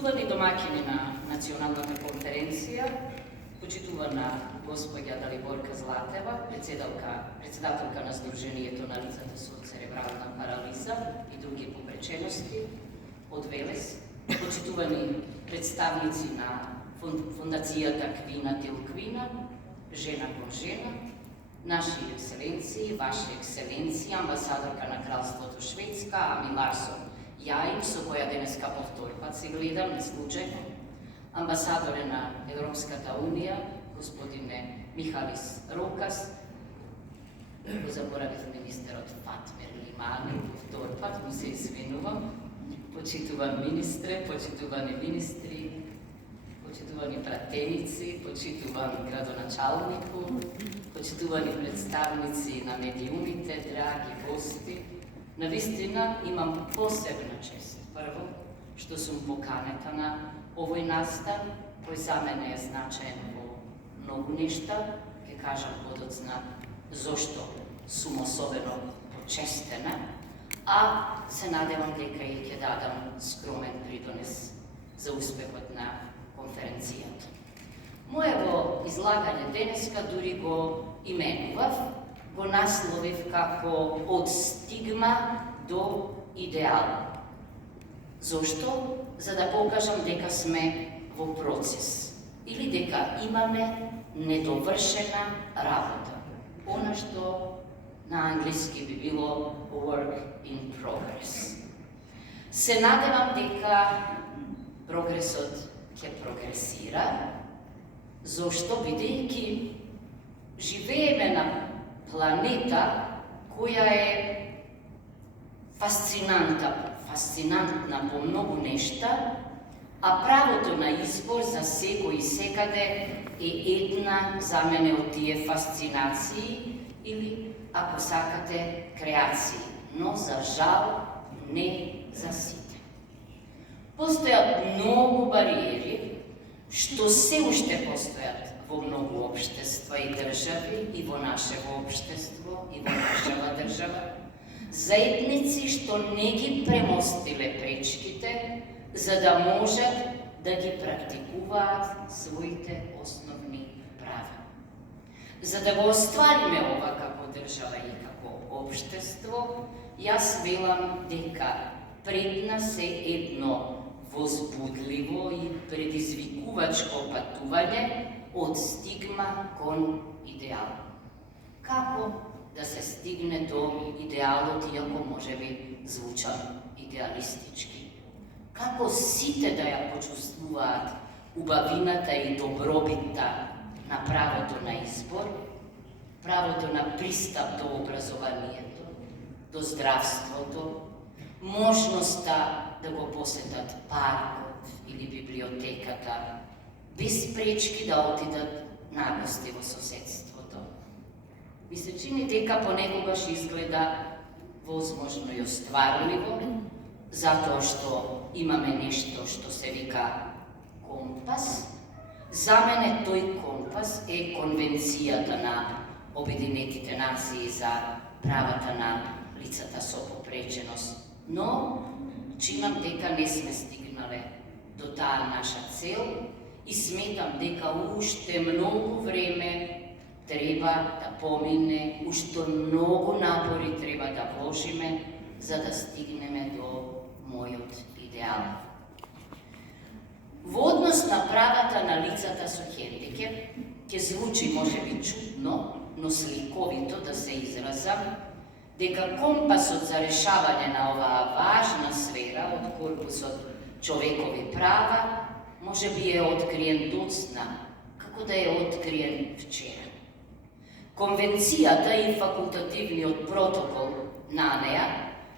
Почитувани домаќини на Националната конференција, почитувана господја Далиборка Златева, председателка на Сдруженијето на лицата со церебрална парализа и други попречености од Велес, почитувани представници на Фондацијата Квина тил Квина, Жена кон жена, наши екселенции, ваши екселенции, амбасадорка на Кралството Шведска, Ами Ларсон Јаим, со која денеска повтор пат се гледам, не случајно, амбасадоре на Европската Унија, господине Михалис Рокас, го заборавив министерот Фатмир Лимани, повтор пат, му се извинувам, почитуван министре, почитувани министри, почитувани пратеници, почитуван градоначалнику, почитувани представници на медиумите, драги гости. Навистина имам посебна чест. Прво, што сум поканета на овој настан, кој за мене е значаен во многу нешта, ќе кажам подоцна зошто сум особено почестена, а се надевам дека и ќе дадам скромен придонес за успехот на конференцијата. Моево излагање денеска дури го именував, го насловив како од стигма до идеал. Зошто? За да покажам дека сме во процес или дека имаме недовршена работа. Она што на англиски би било work in progress. Се надевам дека прогресот ќе прогресира, зошто бидејќи живееме на планета која е фасцинантна по многу нешта, а правото на избор за секој и секаде е една за мене од тие фасцинации или, ако сакате, креации, но за жал не за сите. Постојат многу бариери, што се уште постојат во многу општества и држави, и во нашево општество, и во нашава држава, заедници што не ги премостиле пречките, за да можат да ги практикуваат своите основни права. За да го оствариме ова како држава и како општество, јас велам дека пред нас е едно возбудливо и предизвикувачко патување од стигма кон идеал. Како да се стигне до идеалот, иако можеби звуча идеалистички? Како сите да ја почувствуваат убавината и добробитта на правото на избор, правото на пристап до образованието, до здравството, можноста да го посетат паркот или библиотеката, без пречки да отидат на гости во соседството. Ми се чини дека понекогаш изгледа возможно и остварливо, затоа што имаме нешто што се вика компас. За мене тој компас е Конвенцијата на Обединетите нации за правата на лицата со попреченост, но чимам дека не сме стигнале до таа наша цел и сметам дека уште многу време треба да помине, уште многу напори треба да вложиме за да стигнеме до мојот идеал. Во однос на правата на лицата со хендикеп, ќе звучи можеби чудно, но сликовито да се изразам, дека компасот за решавање на оваа важна сфера од корпусот човекови права можеби е откриен доцна, како да е откриен вчера. Конвенцијата и факултативниот протокол на неа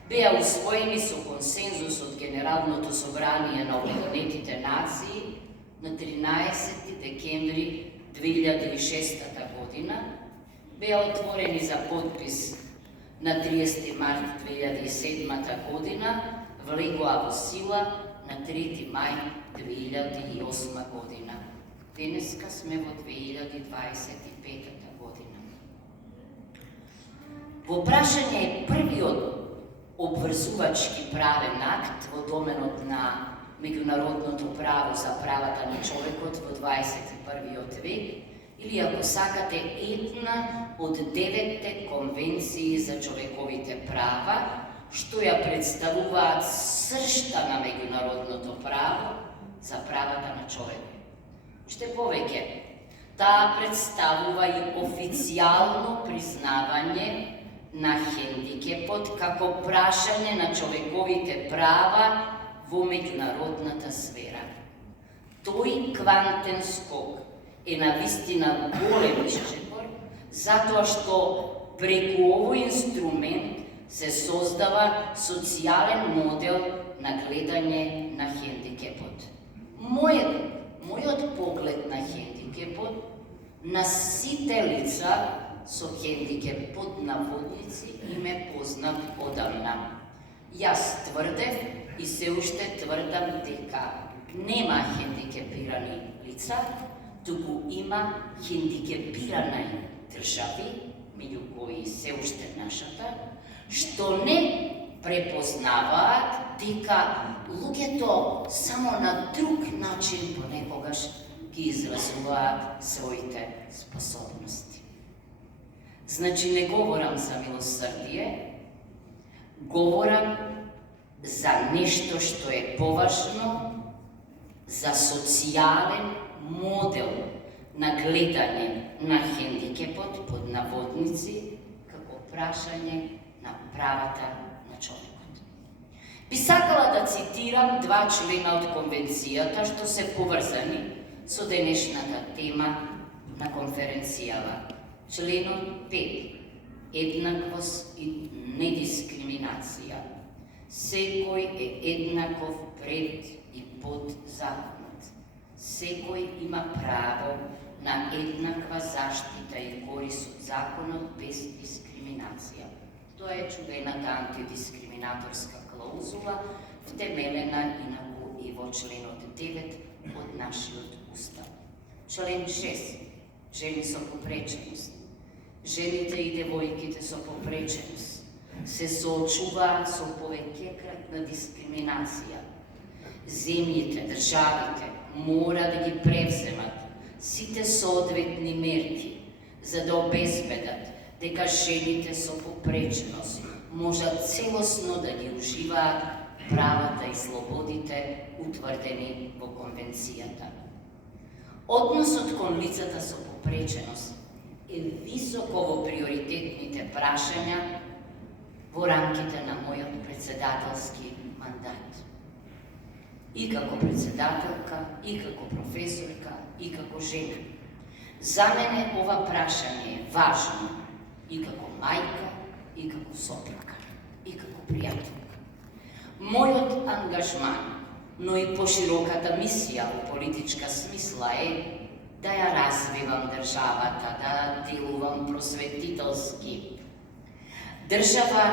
беа усвоени со консензус од Генералното собрание на Обединетите нации на 13 декември 2006 година, беа отворени за подпис на 30 март 2007 година, влегоа во сила на 3 мај 2008 година. Денеска сме во 2025 година. Во прашање е првиот обврзувачки правен акт во доменот на меѓународното право за правата на човекот во 21. век, или ако сакате една од 9 конвенции за човековите права, што ја представуваат сршта на меѓународното право за правата на човекот. Уште повеќе, таа представува и официјално признавање на хендикепот како прашање на човековите права во меѓународната сфера. Тој квантен скок е навистина голем исчепор, затоа што преку овој инструмент се создава социјален модел на гледање на хендикепот. Мојот поглед на хендикепот, на сите лица со хендикеп под наводници, им е познат одамна. Јас тврдев и се уште тврдам дека нема хендикепирани лица, туку има хендикепирани држави, меѓу кои се уште нашата, што не препознаваат дека луѓето само на друг начин понекогаш ги изразуваат своите способности. Значи не говорам за милосрдие, говорам за нешто што е поважно, за социјален модел на гледање на хендикепот под наводници како прашање на правата на човекот. Би сакала да цитирам 2 члена од конвенцијата што се поврзани со денешната тема на конференцијава. Членот 5. Еднаквост и недискриминација. Секој е еднаков пред и под законот. Секој има право на еднаква заштита и корис од законот без дискриминација. Тоа е чудената антидискриминаторска клаузула, втемелена инаку и во членот 9 од нашиот устав. Член 6. Жени со попреченост. Жените и девојките со попреченост се соочуваат со повеќекратна дискриминација. Земјите, државите мора да ги превземат сите соодветни мерки за да обезбедат дека жените со попреченост можат целосно да ги уживаат правата и слободите утврдени во конвенцијата. Односот кон лицата со попреченост е високо во приоритетните прашања во рамките на мојот председателски мандат. И како председателка, и како професорка, и како жена. За мене ова прашање е важно и како мајка, и како сопруга, и како пријателка. Мојот ангажман, но и пошироката мисија во политичка смисла е да ја развивам државата, да делувам просветителски. Држава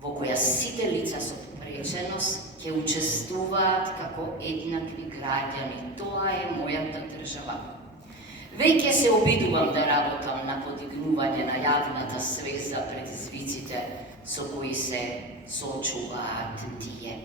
во која сите лица со попреченост ќе учествуваат како еднакви граѓани. Тоа е мојата држава. Веќе се обидувам да работам на подигнување на јавната свест за предизвиците со кои се соочуваат тие.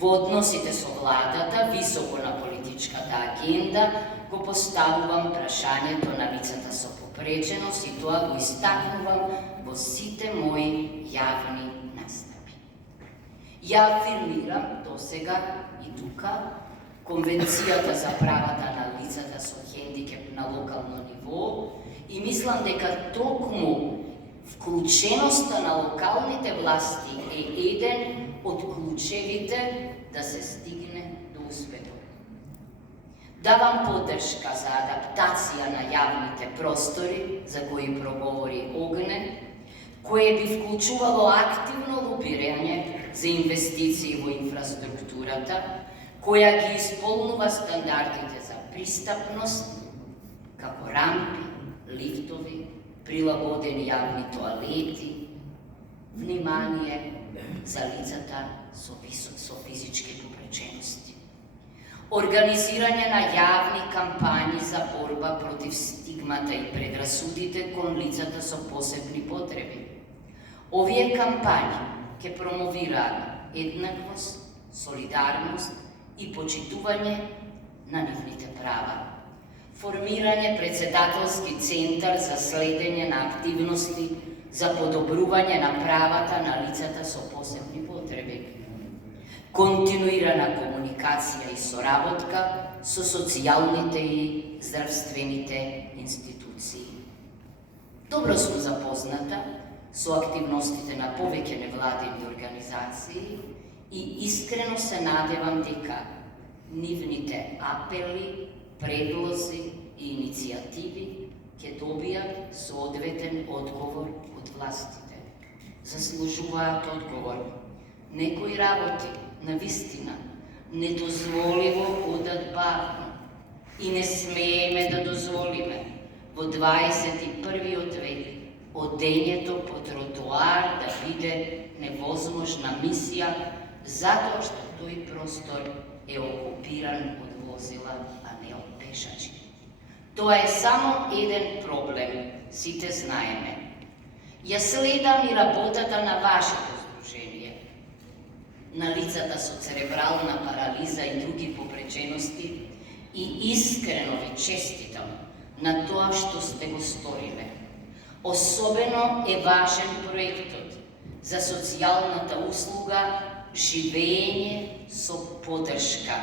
Во односите со владата, високо на политичката агенда, го поставувам прашањето на лицата со попреченост и тоа го истакнувам во сите мои јавни настапи. Ја афирмирам досега и тука Конвенцијата за правата на лицата со хендикеп на локално ниво и мислам дека токму вклученоста на локалните власти е еден од клучевите да се стигне до успехот. Давам поддршка за адаптација на јавните простори, за кои проговори Огнен, кое би вклучувало активно лобирање за инвестиции во инфраструктурата, која ги исполнува стандардите за пристапност, како рампи, лифтови, прилагодени јавни тоалети, внимание за лицата со физички попречености. Организирање на јавни кампањи за борба против стигмата и предрасудите кон лицата со посебни потреби. Овие кампањи ќе промовираат еднаквост, солидарност и почитување на нивните права. Формирање председателски центар за следење на активности за подобрување на правата на лицата со посебни потреби. Континуирана комуникација и соработка со социјалните и здравствените институции. Добро сум запозната со активностите на повеќе невладини организации и искрено се надевам дека нивните апели, предлози и иницијативи ќе добијат соодветен одговор од властите. Заслужуваат одговор. Некои работи, навистина, недозволиво одат бавно и не смееме да дозволиме во 21. век одењето по тротоар да биде невозможна мисија затоа што тој простор е окупиран од возила, а не од пешачи. Тоа е само еден проблем, сите знаеме. Ја следам и работата на вашето здружение, на лицата со церебрална парализа и други попречености и искрено ви честитам на тоа што сте го сториле. Особено е важен проектот за социјалната услуга живење со поддршка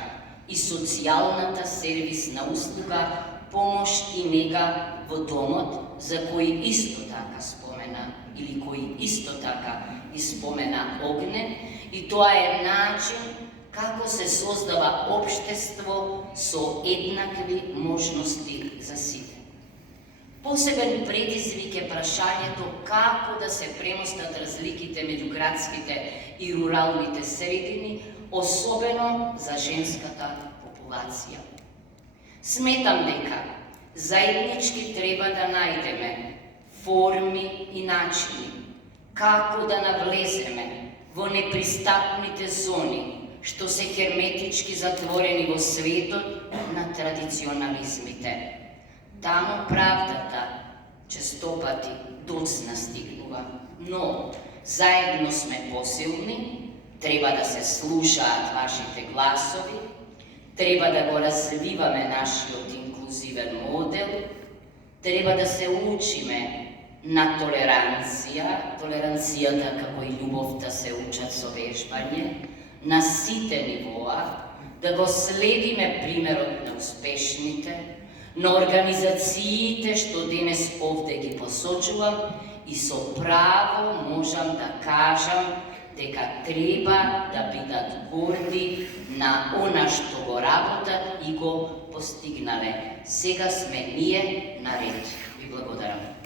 и социјалната сервисна услуга помош и нега во домот, за кој исто така спомена или кој исто така испомена Огнен, и тоа е начин како се создава општество со еднакви можности за сите. Посебен предизвик е прашањето како да се премостат разликите меѓу градските и руралните средини, особено за женската популација. Сметам дека заеднички треба да најдеме форми и начини како да навлеземе во непристапните зони што се херметички затворени во светот на традиционализмите. Таму правдата честопати доцна стигнува, но заедно сме посилни, треба да се слушаат вашите гласови, треба да го развиваме нашиот инклузивен модел, треба да се учиме на толеранцијата како и љубовта се учат со вежбање, на сите нивоа, да го следиме примерот на успешните, на организациите што денес овде ги посочувам и со право можам да кажам дека треба да бидат горди на она што го работат и го постигнале. Сега сме ние наред. Ви благодарам.